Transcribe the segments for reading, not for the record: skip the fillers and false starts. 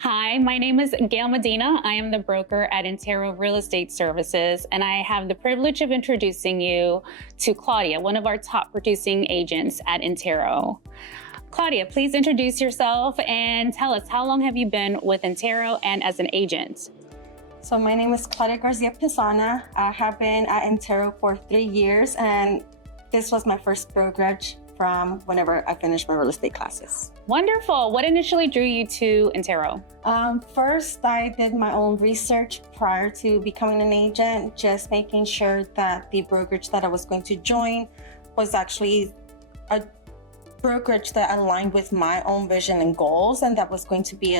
Hi, my name is Gail Medina. I am the broker at Intero Real Estate Services, and I have the privilege of introducing you to Claudia, one of our top producing agents at Intero. Claudia, please introduce yourself and tell us, how long have you been with Intero and as an agent? So my name is Claudia Garcia-Pizana. I have been at Intero for 3 years, and this was my first brokerage from whenever I finished my real estate classes. Wonderful. What initially drew you to Intero? First, I did my own research prior to becoming an agent, just making sure that the brokerage that I was going to join was actually a brokerage that aligned with my own vision and goals, and that was going to be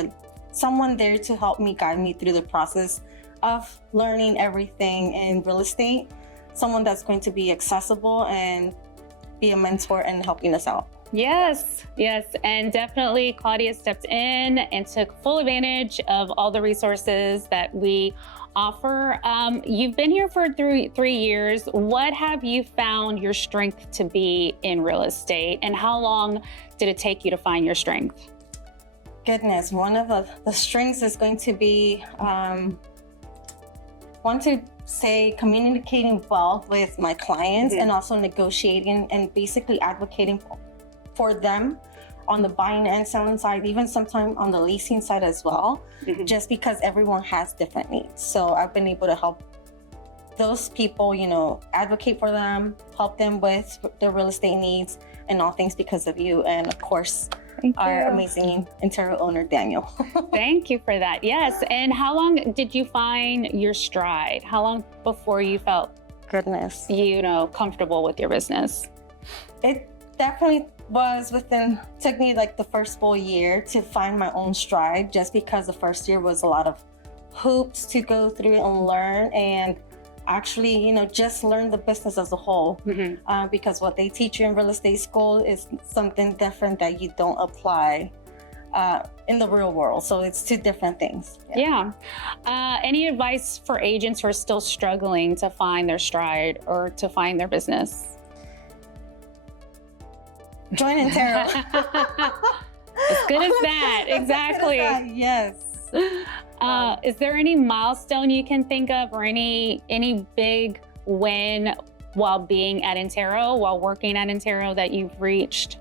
someone there to help me, guide me through the process of learning everything in real estate, someone that's going to be accessible and be a mentor and helping us out. Yes, and definitely Claudia stepped in and took full advantage of all the resources that we offer. You've been here for 3 years. What have you found your strength to be in real estate, and how long did it take you to find your strength? Goodness, one of the strengths is going to be, communicating well with my clients, and also negotiating and basically advocating for them on the buying and selling side, even sometimes on the leasing side as well, just because everyone has different needs. So I've been able to help those people, advocate for them, help them with their real estate needs and all things because of you. And of course, our amazing Intero owner, Daniel. Thank you for that. Yes. And how long did you find your stride? How long before you felt, comfortable with your business? It definitely took me like the first full year to find my own stride, just because the first year was a lot of hoops to go through and learn, and actually, just learn the business as a whole, because what they teach you in real estate school is something different that you don't apply in the real world. So it's two different things. Yeah. Any advice for agents who are still struggling to find their stride or to find their business? Join Intero. As good as that. Exactly. Yes. Is there any milestone you can think of, or any big win while being at Intero, while working at Intero, that you've reached?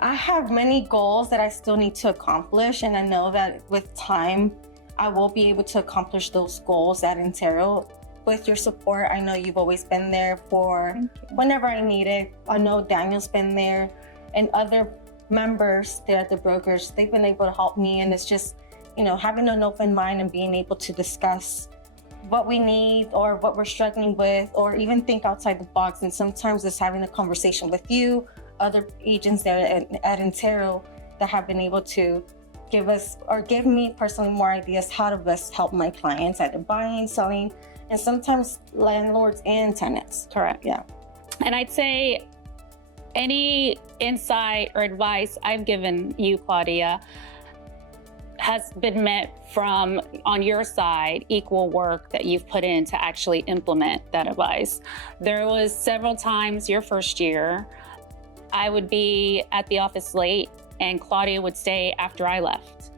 I have many goals that I still need to accomplish, and I know that with time, I will be able to accomplish those goals at Intero. With your support, I know you've always been there for whenever I need it. I know Daniel's been there, and other members there at the brokers, they've been able to help me, and it's just, having an open mind and being able to discuss what we need or what we're struggling with, or even think outside the box. And sometimes it's having a conversation with you, other agents there at Intero, that have been able to give me personally more ideas how to best help my clients, either buying, selling, and sometimes landlords and tenants. Correct. Yeah. And I'd say any insight or advice I've given you, Claudia, has been met from, on your side, equal work that you've put in to actually implement that advice. There was several times your first year, I would be at the office late and Claudia would stay after I left.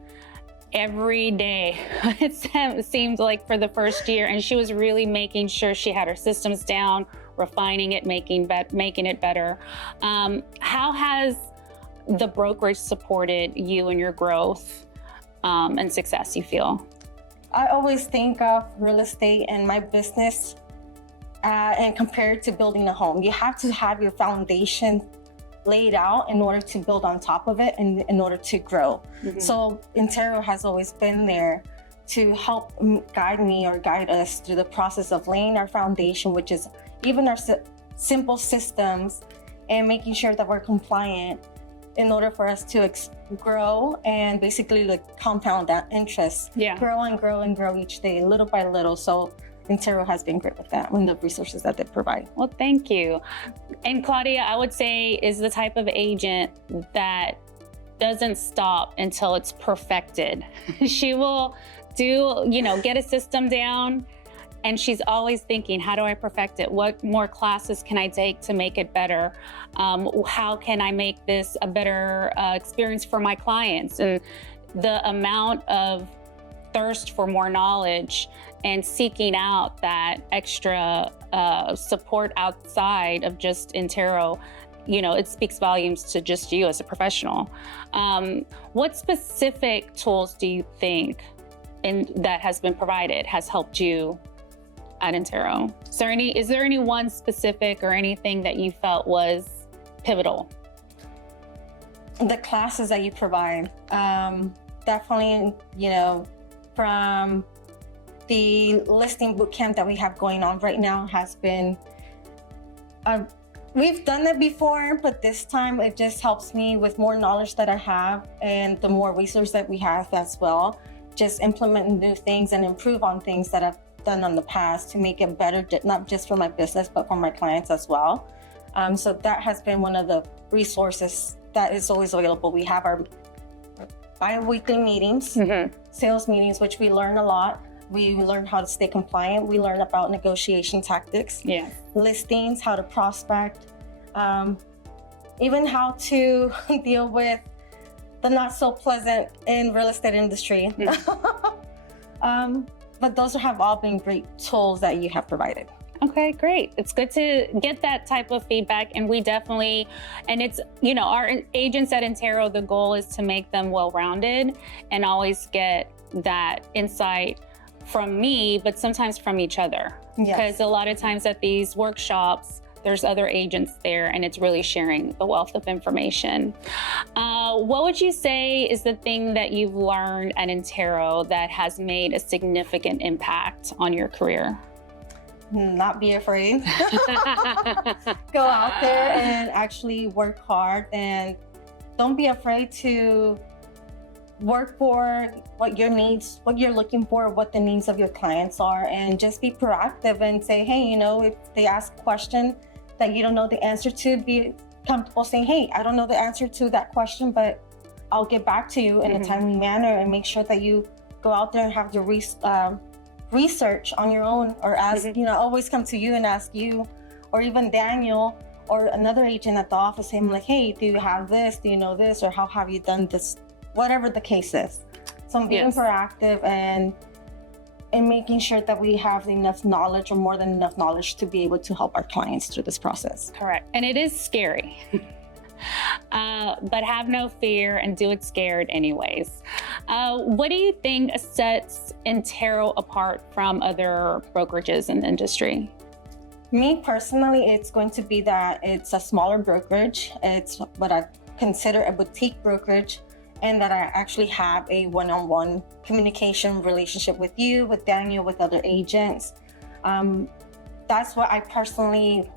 Every day, it seemed like, for the first year, and she was really making sure she had her systems down, refining it, making it better. How has the brokerage supported you in your growth and success, you feel? I always think of real estate and my business and compare it to building a home. You have to have your foundation laid out in order to build on top of it and in order to grow. So Intero has always been there to help guide us through the process of laying our foundation, which is even our simple systems, and making sure that we're compliant in order for us to grow and basically compound that interest. Grow and grow and grow each day, little by little. So Intero has been great with that and the resources that they provide. Well, thank you. And Claudia, I would say, is the type of agent that doesn't stop until it's perfected. She will get a system down, and she's always thinking, how do I perfect it? What more classes can I take to make it better? How can I make this a better experience for my clients? And the amount of thirst for more knowledge and seeking out that extra support outside of just Intero, it speaks volumes to just you as a professional. What specific tools do you think that has been provided has helped you at Intero? Is there any one specific or anything that you felt was pivotal? The classes that you provide, definitely, from the listing bootcamp that we have going on right now has been, we've done it before, but this time it just helps me with more knowledge that I have and the more resources that we have as well. Just implement new things and improve on things that I've done in the past to make it better, not just for my business, but for my clients as well. So that has been one of the resources that is always available. We have our bi-weekly meetings, sales meetings, which we learn a lot. We learn how to stay compliant. We learn about negotiation tactics, listings, how to prospect, even how to deal with the not so pleasant in real estate industry. But those have all been great tools that you have provided. Okay, great. It's good to get that type of feedback. And we definitely, and it's, our agents at Intero, the goal is to make them well-rounded and always get that insight from me, but sometimes from each other. Because a lot of times at these workshops, there's other agents there and it's really sharing the wealth of information. What would you say is the thing that you've learned at Intero that has made a significant impact on your career? Not be afraid. Go out there and actually work hard, and don't be afraid to work for what your needs, what you're looking for, what the needs of your clients are, and just be proactive and say, hey, if they ask a question that you don't know the answer to, be comfortable saying, hey, I don't know the answer to that question, but I'll get back to you in a timely manner, and make sure that you go out there and have your research on your own, or ask, always come to you and ask you, or even Daniel or another agent at the office, saying like, hey, do you have this? Do you know this? Or how have you done this? Whatever the case is. So I'm being proactive and making sure that we have enough knowledge, or more than enough knowledge, to be able to help our clients through this process. Correct. And it is scary. But have no fear and do it scared anyways. What do you think sets Intero apart from other brokerages in the industry? Me personally, it's going to be that it's a smaller brokerage. It's what I consider a boutique brokerage, and that I actually have a one-on-one communication relationship with you, with Daniel, with other agents. That's what I personally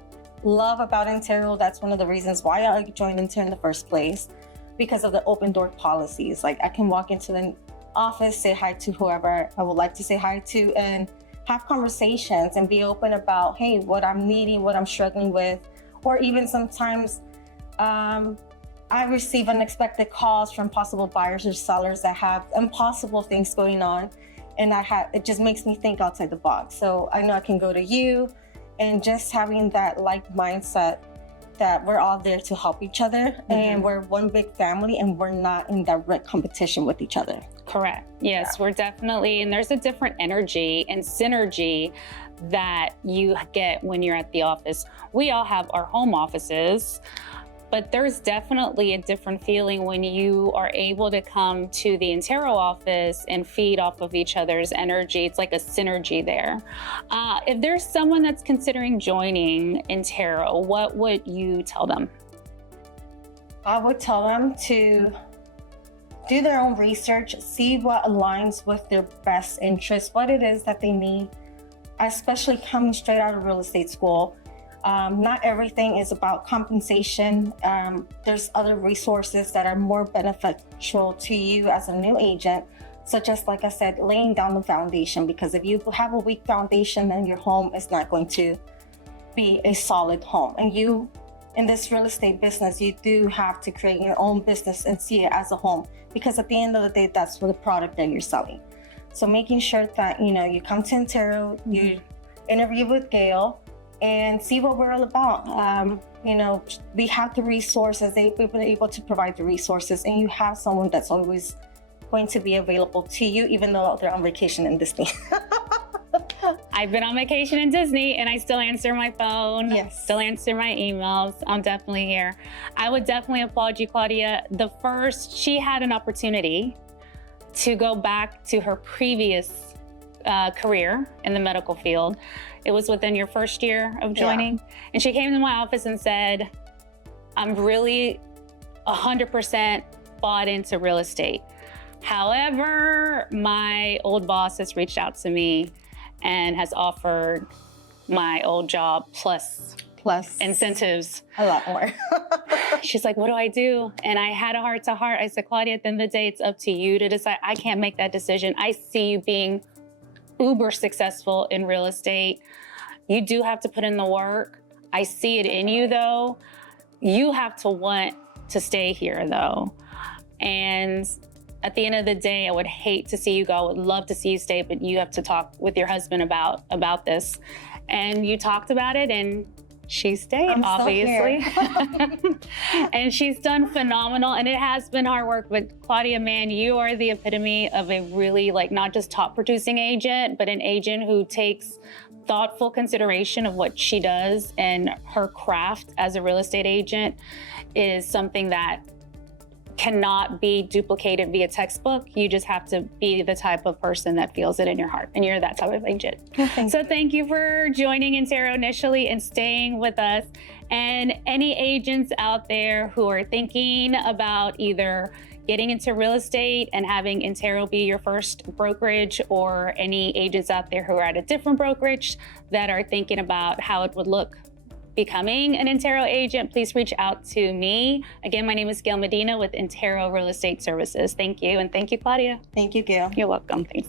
love about Intero. That's one of the reasons why I joined Intero in the first place, because of the open door policies. Like, I can walk into the office, say hi to whoever I would like to say hi to, and have conversations and be open about, hey, what I'm needing, what I'm struggling with, or even sometimes I receive unexpected calls from possible buyers or sellers that have impossible things going on, and it just makes me think outside the box. So I know I can go to you, and just having that like mindset that we're all there to help each other, and we're one big family, and we're not in direct competition with each other. Correct. Yes, we're definitely, and there's a different energy and synergy that you get when you're at the office. We all have our home offices, but there's definitely a different feeling when you are able to come to the Intero office and feed off of each other's energy. It's like a synergy there. If there's someone that's considering joining Intero, what would you tell them? I would tell them to do their own research, see what aligns with their best interests, what it is that they need, especially coming straight out of real estate school. Not everything is about compensation. There's other resources that are more beneficial to you as a new agent, such as, like I said, laying down the foundation, because if you have a weak foundation, then your home is not going to be a solid home. And you, in this real estate business, you do have to create your own business and see it as a home, because at the end of the day, that's for the product that you're selling. So making sure that, you come to Intero, you interview with Gail, and see what we're all about. We have the resources, they've been able to provide the resources, and you have someone that's always going to be available to you, even though they're on vacation in Disney. I've been on vacation in Disney and I still answer my phone, Yes. still answer my emails. I'm definitely here. I would definitely applaud you, Claudia. She had an opportunity to go back to her previous career in the medical field. It was within your first year of joining. Yeah. And she came to my office and said, I'm really 100% bought into real estate. However, my old boss has reached out to me and has offered my old job plus incentives. A lot more. She's like, what do I do? And I had a heart to heart. I said, Claudia, at the end of the day, it's up to you to decide. I can't make that decision. I see you being uber successful in real estate. You do have to put in the work. I see it in you though. You have to want to stay here though. And at the end of the day, I would hate to see you go. I would love to see you stay, but you have to talk with your husband about this. And you talked about it and she stayed, obviously. And she's done phenomenal. And it has been hard work, but Claudia, man, you are the epitome of a really not just top producing agent, but an agent who takes thoughtful consideration of what she does, and her craft as a real estate agent is something that cannot be duplicated via textbook. You just have to be the type of person that feels it in your heart, and you're that type of agent. So thank you for joining Intero initially and staying with us. And any agents out there who are thinking about either getting into real estate and having Intero be your first brokerage, or any agents out there who are at a different brokerage that are thinking about how it would look becoming an Intero agent, please reach out to me. Again, my name is Gail Medina with Intero Real Estate Services. Thank you. And thank you, Claudia. Thank you, Gail. You're welcome. Thanks.